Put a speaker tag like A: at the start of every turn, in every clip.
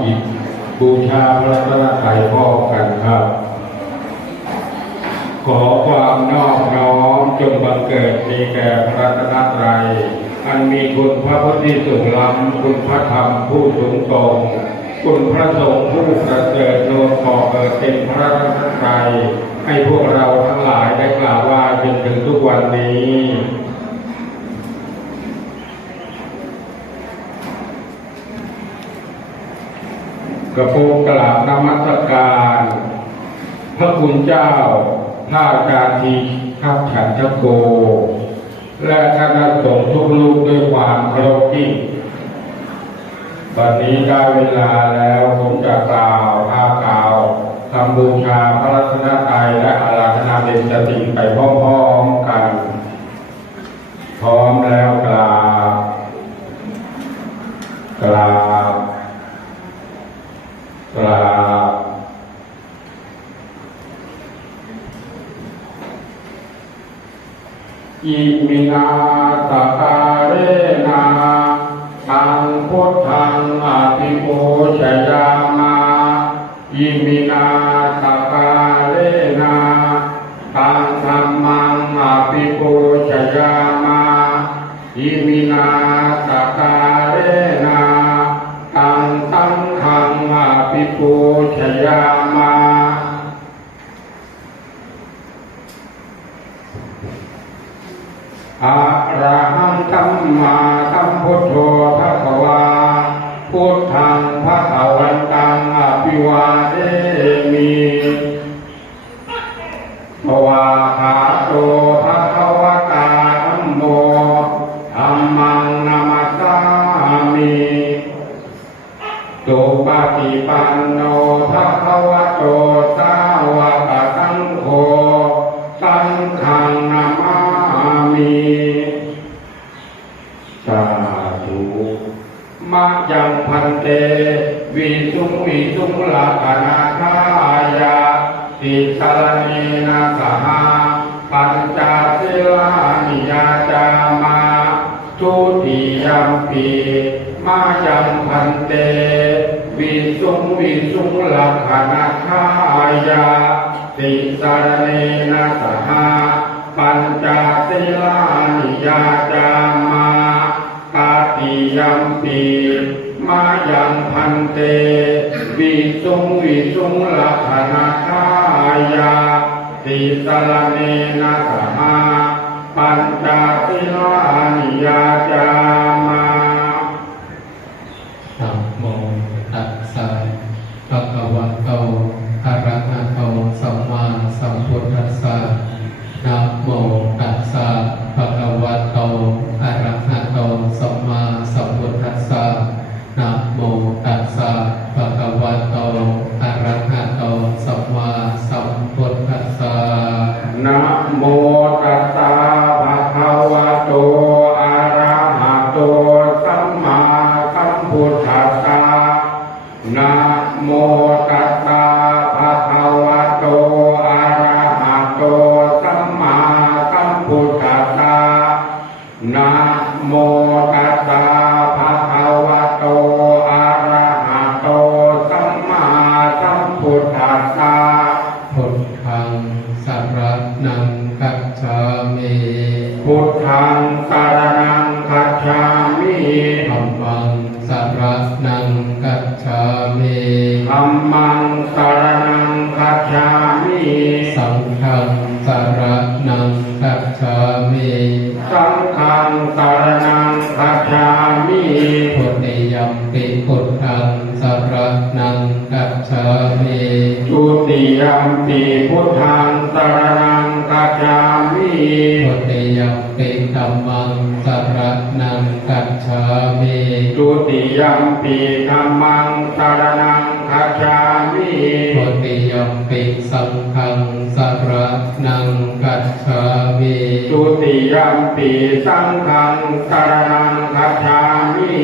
A: กิบูชาพระตนตรัยพ่อกันครับ ขอความนอบน้อมจงบังเกิดมีแก่พระรัตนตรัยอันมีคุณพระพุทธสูงล้ำคุณพระธรรมผู้สูงตรงคุณพระสงฆ์ผู้ประเสริฐโลกขอเกิดเป็นพระรัตนตรัยให้พวกเราทั้งหลายได้กล่าวว่าจนถึงทุกวันนี้ กระโปรงกราบนมัสการ พระคุณเจ้าพระอาจารทีข้าฉันทโก และคณะสงฆ์ทุกลูกด้วยความเคารพยิ่งวันนี้ได้เวลาแล้วผมจะกล่าวพากล่าวทำบูชาพระรัตนตรัยและอาราธนาเบญจสิงไปพร้อมๆกัน พร้อมแล้วกราบ กราบ กราบ อิมินาตะการเรนาทังพุทธังอภิปูชยามาอิมินาตะการเรนาทังธรรมังอภิปูชยามาอิมินาตะการเรนาตังตังขังอภิปูชยามา อะระหังธัมมาสัมพุทโธพระวาพุทธังพระ สาธุมะยังพันเต วิสุงวิสุงลาคนาคายาติสารเนนะสหาปัญจศีลานิยาจามาทุติยัมปีมายังพันเต วิสุงวิสุงลาคนาคายาติสารเนนะสหาปัญจศีลานิยาจาม ยัมปีมายังพันเตวิสุงวิสุงลักษณาคายาติสลเนนะสหาปัญจศิลานิยาจา
B: พุทธังสา
A: รนังคัจฉามิ
B: ธัมมังสรณังกัจฉามิ
A: ธัมมังสารนังคัจฉามิ
B: สังฆังสรณังกัจฉามิ
A: สังฆังสารนังคัจฉามิ
B: พุทธิยัมปิพุทธังสรณังกัจฉามิ
A: จุติยัมปีพุทธังสารนังคัจฉา มิ
B: พุทธิยัมปิธัมมังสรณังกัจฉามิ
A: จุติยัมปีธัมมังสารนังคัจฉามิ
B: พุทธิยัมปิสังฆังสรณังกัจฉามิ
A: จุติยัมปีสังฆังสารนังคัจฉามิ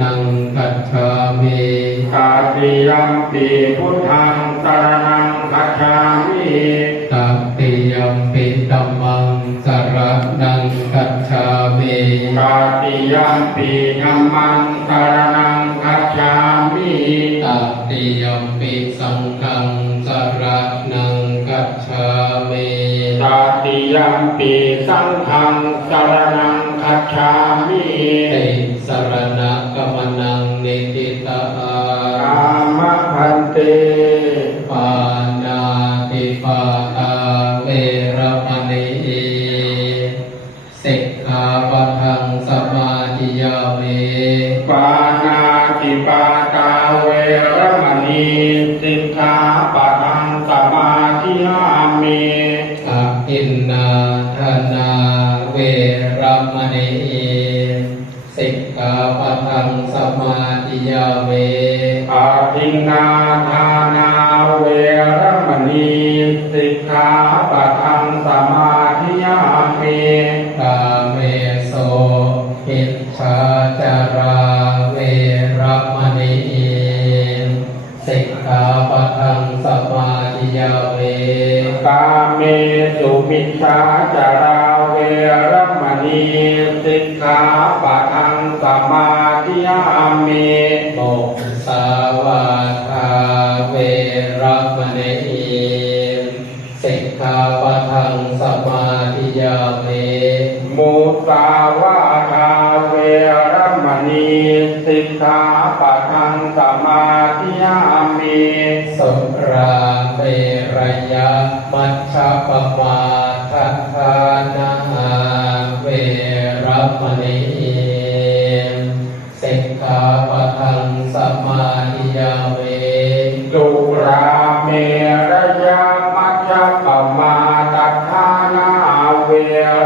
B: นังกัจฉามิ
A: ตาติยัมปีพุทธังสารนัง มิ
B: ตา
A: ติยัมปีธัมมังสารนังคัจฉามิ
B: ติยมปิสังฆังสรนังกัจฉามิ
A: ตาติยัมปีสังฆังสารนังคัจฉามิ
B: ติสรณะกมนังนิติตา
A: อามะพันเต
B: น
A: นาธ
B: นาเวรมณีสิกขาปะทังสมาธิยามิ
A: อาทินนาทานาเวรมณีสิกขาปะทังสมาธิยามิ
B: กาเมโสหิจฉาจาราเวรมณีสิกขาปะทังสมา ธิยามิ
A: กาเมสุมิชาจาราเวรมณีสิกขาปะทังสมาธิยามิ
B: โมกสาวาทาเวรมณีสิกขาปะทังสมาธิยามิ
A: มุสาวา ปะทังสมาธิยามิ
B: สุราเมรยะมัชฌะปมาทัฏฐานาเวรมณีสิกขาปะทังสมาธิยามิ
A: สุราเมรยามัจจปมาตัฏฐานาเว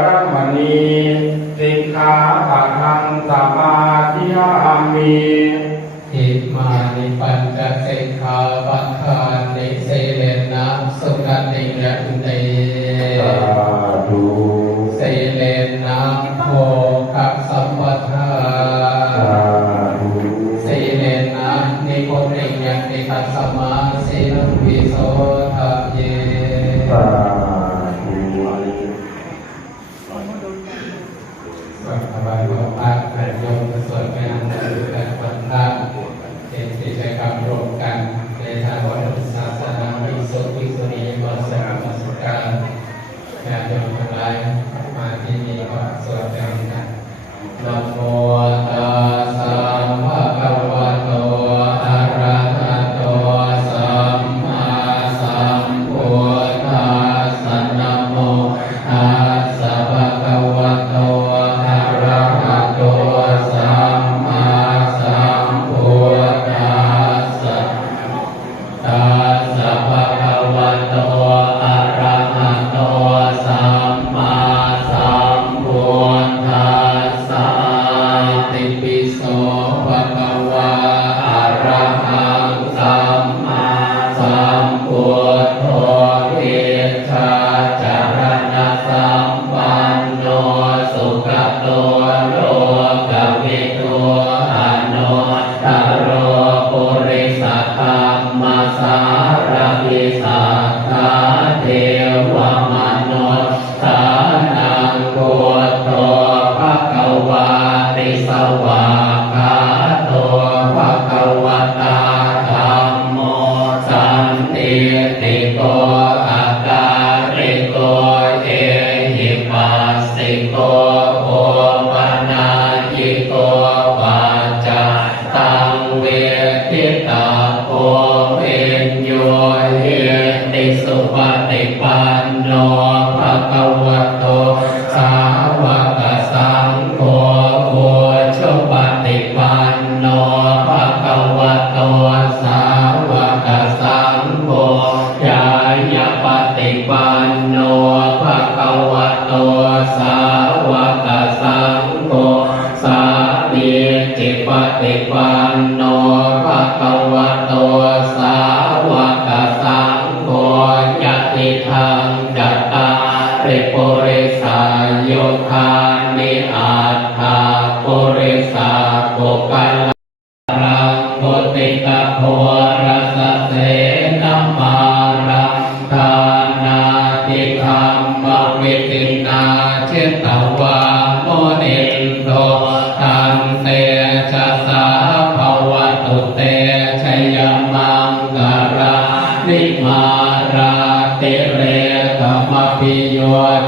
A: รมณีสิกขาปะทังสมาธิยามิ
B: มานิปัญจสิกขาปัญ โนภะคะว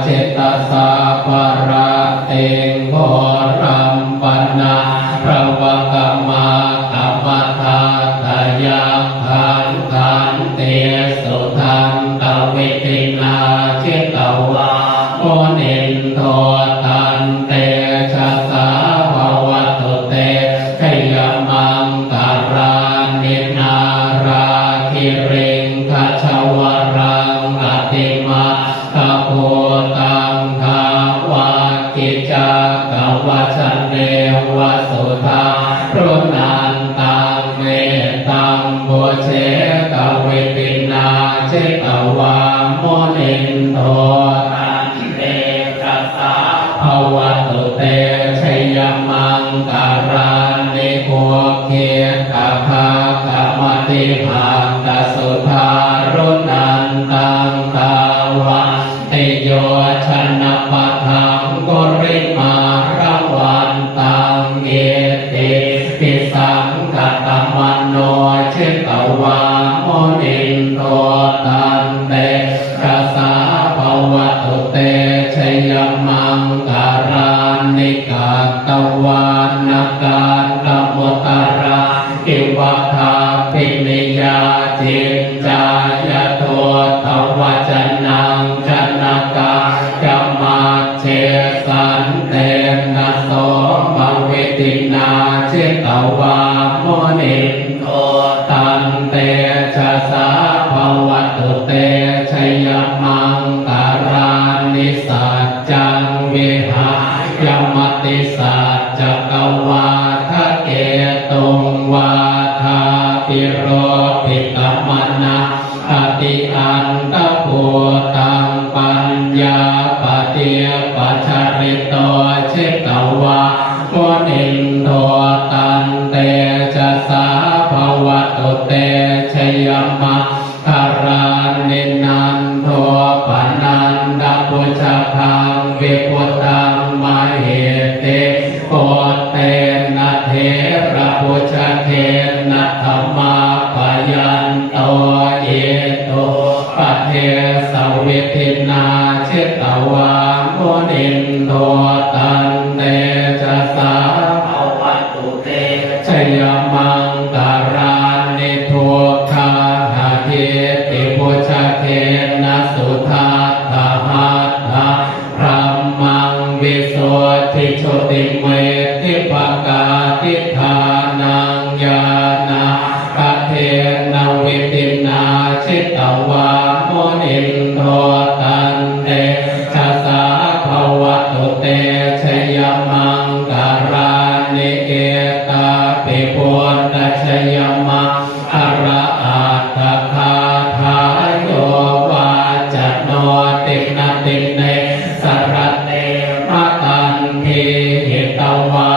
B: จตสาปราเตงโหรัมปนาพระวกมากัมมทาตายาขันขันเตสุทันตวิตินาเจตวาโมนินโทน วาโมนินโต ตินาเชตวาโมนิโทตันเตชะสาภวตุเตชยมังการานิสัจจังวิหายมติสัจจกวาทะเกตุงวาทาปิโรปิตมนะอติอันตโพตังปัญญาปเตียปัจจริโตเชตวา มนินโทตันเตจะสาภวตุเตชยมะคารานินันโทปนันดาปุชพังวิปุตังมาเหเตโกเตนะเทระปุชเทนะธรรมาปยันโตเอโตปเทสวิทินาเชตวาโมนินโทตัน 花。